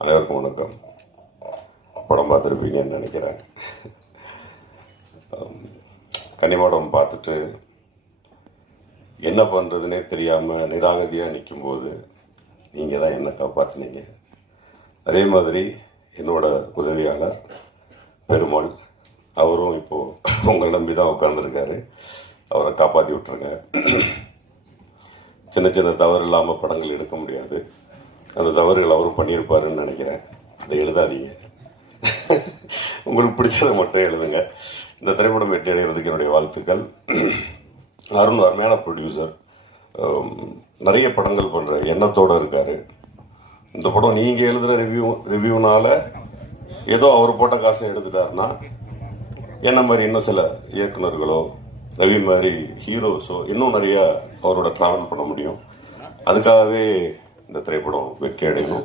அனைவருக்கும் வணக்கம். படம் பார்த்துருப்பீங்கன்னு நினைக்கிறேன். கன்னிமாடம் பார்த்துட்டு என்ன பண்ணுறதுனே தெரியாமல் நிராகதியாக நிற்கும்போது நீங்கள் தான் என்னை காப்பாற்றினீங்க. அதே மாதிரி என்னோட உதவியாளர் பெருமாள், அவரும் இப்போது உங்களை நம்பி தான் உட்காந்துருக்காரு. அவரை காப்பாற்றி விட்டுருங்க. சின்ன சின்ன தவறு இல்லாமல் படங்கள் எடுக்க முடியாது. அந்த தவறுகள் அவரும் பண்ணியிருப்பாருன்னு நினைக்கிறேன். அதை எழுதாதீங்க. உங்களுக்கு பிடிச்சதை மட்டும் எழுதுங்க. இந்த திரைப்படம் வெற்றி அடைகிறதுக்கு என்னுடைய வாழ்த்துக்கள். அருண் அருமையான ப்ரொடியூசர், நிறைய படங்கள் பண்ணுற எண்ணத்தோடு இருக்கார். இந்த படம் நீங்கள் எழுதுகிற ரிவ்யூனால் ஏதோ அவர் போட்ட காசை எடுத்துட்டாருன்னா என்ன மாதிரி இன்னும் சில இயக்குநர்களோ ரவி மாதிரி ஹீரோஸோ இன்னும் நிறையா அவரோட ட்ராவல் பண்ண முடியும். அதுக்காகவே இந்த திரைப்படம் வெற்றி அடையணும்.